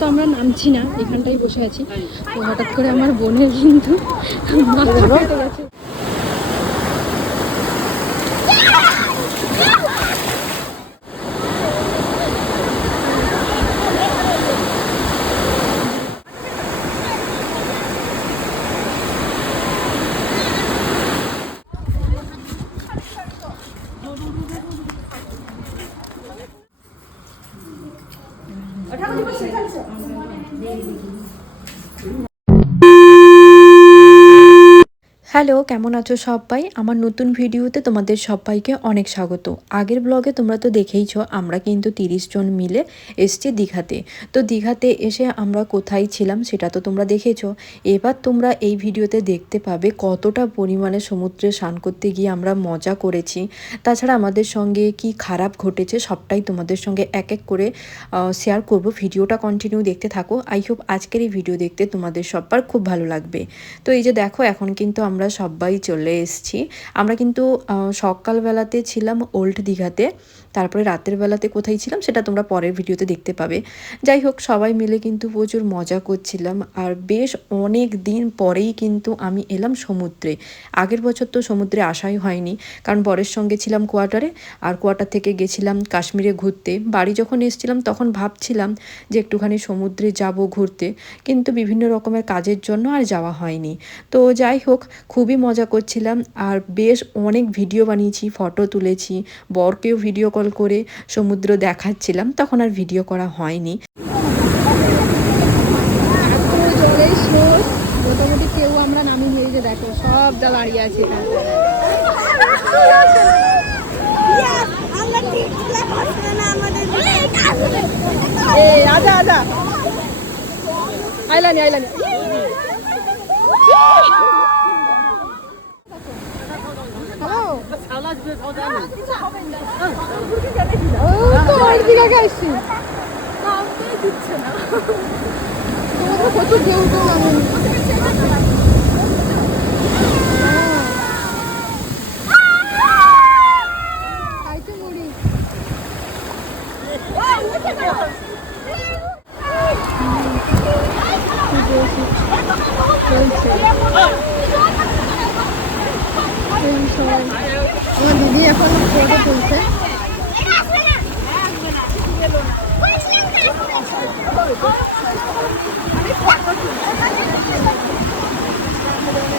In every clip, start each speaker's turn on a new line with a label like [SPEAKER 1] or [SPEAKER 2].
[SPEAKER 1] তো আমরা নামছি না এখানটাই বসে আছি। তো হঠাৎ করে আমার বোনের কিন্তু মাথা গেছে।
[SPEAKER 2] হ্যালো, কেমন আছো সবাই? আমার নতুন ভিডিওতে তোমাদের সবাইকে অনেক স্বাগত। আগের ব্লগে তোমরা তো দেখেইছ, আমরা কিন্তু তিরিশ জন মিলে এসছি দীঘাতে। তো দীঘাতে এসে আমরা কোথায় ছিলাম সেটা তো তোমরা দেখেছ। এবার তোমরা এই ভিডিওতে দেখতে পাবে কতটা পরিমাণে সমুদ্রে স্নান করতে গিয়ে আমরা মজা করেছি। তাছাড়া আমাদের সঙ্গে কি খারাপ ঘটেছে সবটাই তোমাদের সঙ্গে এক এক করে শেয়ার করব। ভিডিওটা কন্টিনিউ দেখতে থাকো। আই হোপ আজকের এই ভিডিও দেখতে তোমাদের সবার খুব ভালো লাগবে। তো এই যে দেখো, এখন কিন্তু আমরা সবাই চলে এসেছি। আমরা কিন্তু সকালবেলাতে ছিলাম ওল্ড দীঘাতে, তারপরে রাতের বেলাতে কোথায় ছিলাম সেটা তোমরা পরের ভিডিওতে দেখতে পাবে। যাই হোক, সবাই মিলে কিন্তু প্রচুর মজা করছিলাম আর বেশ অনেক দিন পরেই কিন্তু আমি এলাম সমুদ্রে। আগের বছর তো সমুদ্রে আসাই হয়নি, কারণ বরের সঙ্গে ছিলাম কোয়ার্টারে আর কোয়ার্টার থেকে গেছিলাম কাশ্মীরে ঘুরতে। বাড়ি যখন এসেছিলাম তখন ভাবছিলাম যে একটুখানি সমুদ্রে যাব ঘুরতে, কিন্তু বিভিন্ন রকমের কাজের জন্য আর যাওয়া হয়নি। তো যাই হোক খুবই মজা করছিলাম আর বেশ অনেক ভিডিও বানিয়েছি ফটো তুলেছি বরকেও ভিডিও কল করে সমুদ্র দেখাচ্ছিলাম তখন আর ভিডিও করা হয়নি।
[SPEAKER 1] মোটামুটি কেউ আমরা নামি দেখো সব যা দাঁড়িয়ে আছে আজা আজা আইলানি আইলানি হ্যালো ও তো ওই দিকে আসছি তোমাদের কত ঢেউ তো চলছে আমার দিদি এখন ফটো তুলছে।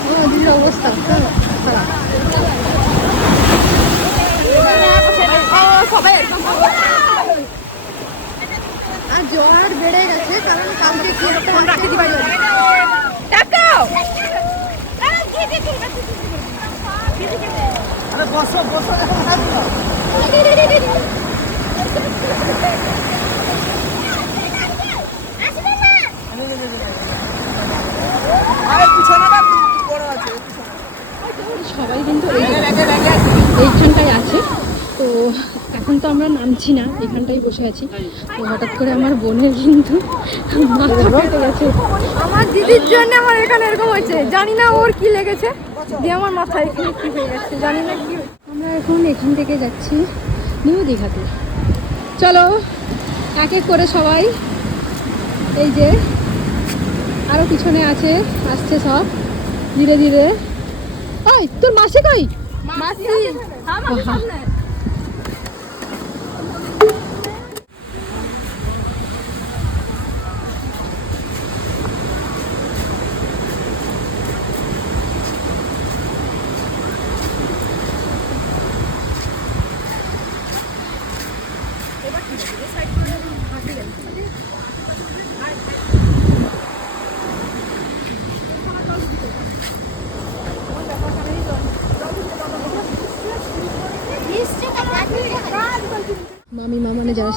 [SPEAKER 1] আমার দিদির অবস্থা খারাপ খারাপ আর জ্বর বেড়ে গেছে কারণ কালকে কি একটা রাখতে দিবা সবাই কিন্তু এই- এইখানটায় আছে তো এখন নামছি না এখানটাই বসে আছি। তো হঠাৎ করে আমার বোনের কিন্তু মাথা ফেটে গেছে।
[SPEAKER 3] আমার দিদির জন্য আমার এখানে এরকম হয়েছে। জানি না ওর কি লেগেছে। দিয়ে আমার মাথায় এখানে কি হয়ে যাচ্ছে জানি না কি
[SPEAKER 1] আমরা এখন এখান থেকে যাচ্ছি নিউ দীঘাতে। চলো এক এক করে সবাই এই যে আরও পিছনে আছে আসছে সব ধীরে ধীরে। ওই তোর মাসি কই?
[SPEAKER 3] মাসি।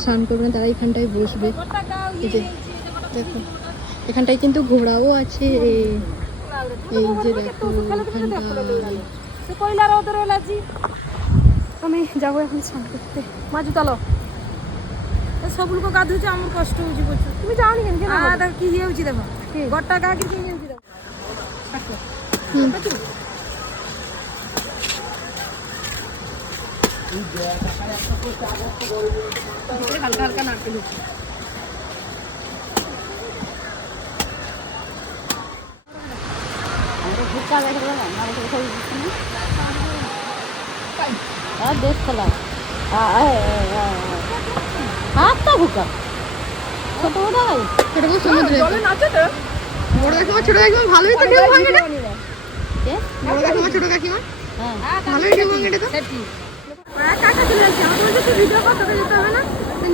[SPEAKER 1] স্নান করবে না তারা এখানটায় বসবে। এই যে দেখো এখানটায় কিন্তু ঘোড়াও আছে এই যে দেখো
[SPEAKER 3] আমি যাব এখন স্নান করতে। মাঝু তালো সবগুলো গা হচ্ছে আমার কষ্ট হচ্ছে প্রচুর। তুমি যাও কি হয়ে হচ্ছে দেখো ঘরটা কাকি কি? হয়ে
[SPEAKER 1] হচ্ছে দেখো।
[SPEAKER 3] হালকা হালকা নারকেল হচ্ছে দেখলাম হাতটা ভুকা
[SPEAKER 1] ভালোই তো ঢেউ ভাঙে না বড় কাকা চলে যাচ্ছে আমাদের বলছে হবে না।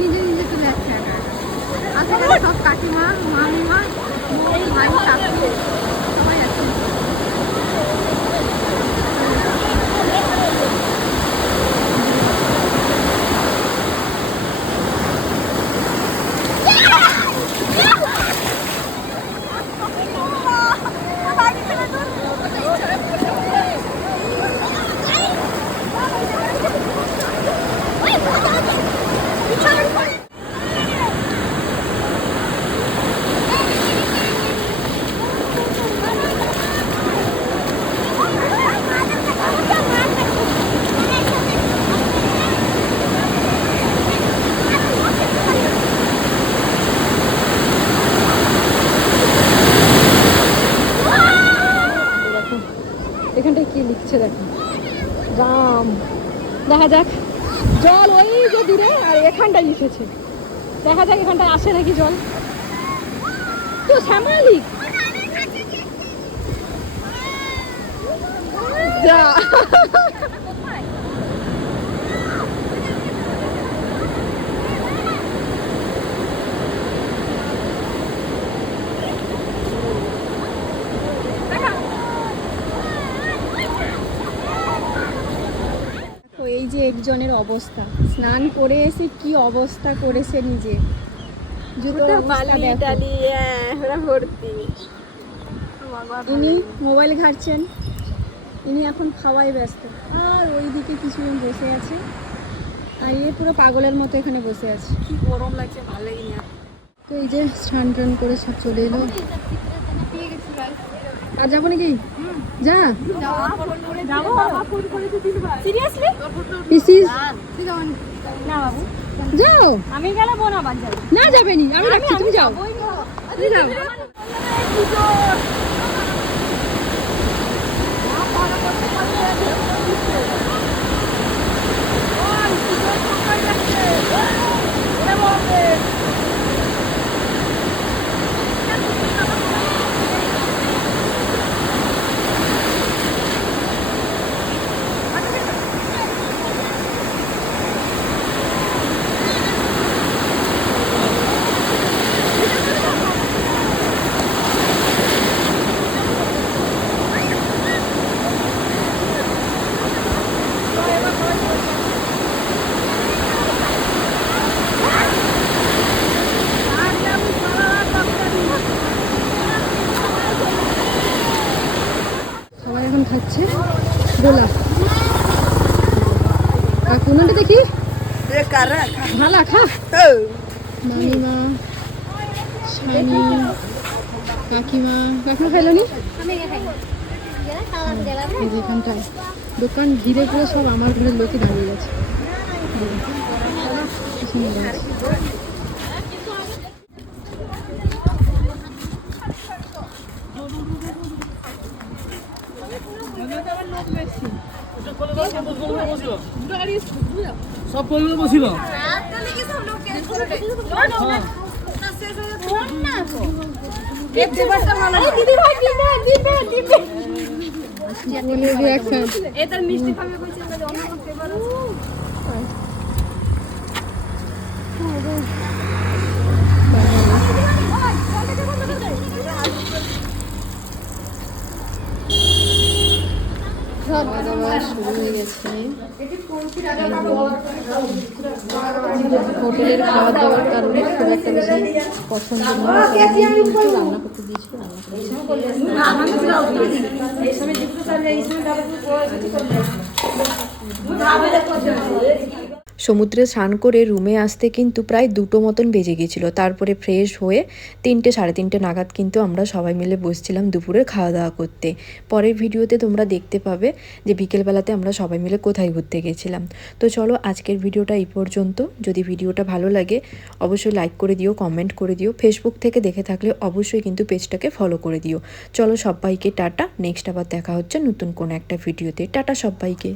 [SPEAKER 1] নিজে নিজে চলে যাচ্ছে একা সব কাকিমা, মামিমা ভাই, কাকু সবাই আছে দেখো এখানটায় কি লিখছে দেখো রাম। দেখা যাক। জল ওই যে দূরে আর এখানটায় লিখেছে দেখা যাক এখানটায় আসে নাকি জল। তো শ্যামালিক যা তো এই যে একজনের অবস্থা। স্নান করে এসে কি অবস্থা করেছে নিজে। জুতোর অবস্থা দেখো। ইনি মোবাইল ঘাটছেন। ইনি এখন খাওয়াই ব্যস্ত। আর ওইদিকে কিছুজন বসে আছে। আর ইয়ে পুরো পাগলের মতো এখানে বসে আছে।
[SPEAKER 3] কি গরম লাগছে ভালো লাগেনি
[SPEAKER 1] তো এই যে স্নান টান করে সব চলে এলো। আর যাব নাকি? যা। পিসিস যাও।
[SPEAKER 3] আমি গেলে বোন আবার যাবে।
[SPEAKER 1] না যাবেনি আমি রাখছি তুমি যাও। তুমি যাও। সবাই এখন খাচ্ছে গোলা আর কোনটা দেখি ভালা খা। মামিমা স্বামী কাকিমা। কাকিমা খাইলো নি এখানটায়। দোকান ঘিরে পুরো সব আমার ঘরের লোকে দাঁড়িয়ে গেছে কি সুন্দর লাগছে।
[SPEAKER 4] সব পরিবার বসিল?
[SPEAKER 3] মিষ্টি খাবে কইছে অন্য ফ্লেভার আছে
[SPEAKER 1] শুরু হোটেলের খাওয়া দাওয়ার কারণে খুব একটা বেশি পছন্দ রান্না করতে দিয়েছিল রান্না করেছি
[SPEAKER 2] সমুদ্রে স্নান করে রুমে আসতে কিন্তু প্রায় দুটো মতন বেজে গেছিল। তারপরে ফ্রেশ হয়ে তিনটে সাড়ে তিনটে নাগাদ কিন্তু আমরা সবাই মিলে বসছিলাম দুপুরে খাওয়া দাওয়া করতে। পরের ভিডিওতে তোমরা দেখতে পাবে যে বিকেলবেলাতে আমরা সবাই মিলে কোথায় ঘুরতে গেছিলাম। তো চলো আজকের ভিডিওটা এই পর্যন্ত। যদি ভিডিওটা ভালো লাগে, অবশ্যই লাইক করে দিও কমেন্ট করে দিও। ফেসবুক থেকে দেখে থাকলে অবশ্যই কিন্তু পেজটাকে ফলো করে দিও। চলো সবাইকে টাটা। নেক্সট আবার দেখা হচ্ছে নতুন কোনো একটা ভিডিওতে। টাটা সবাইকে।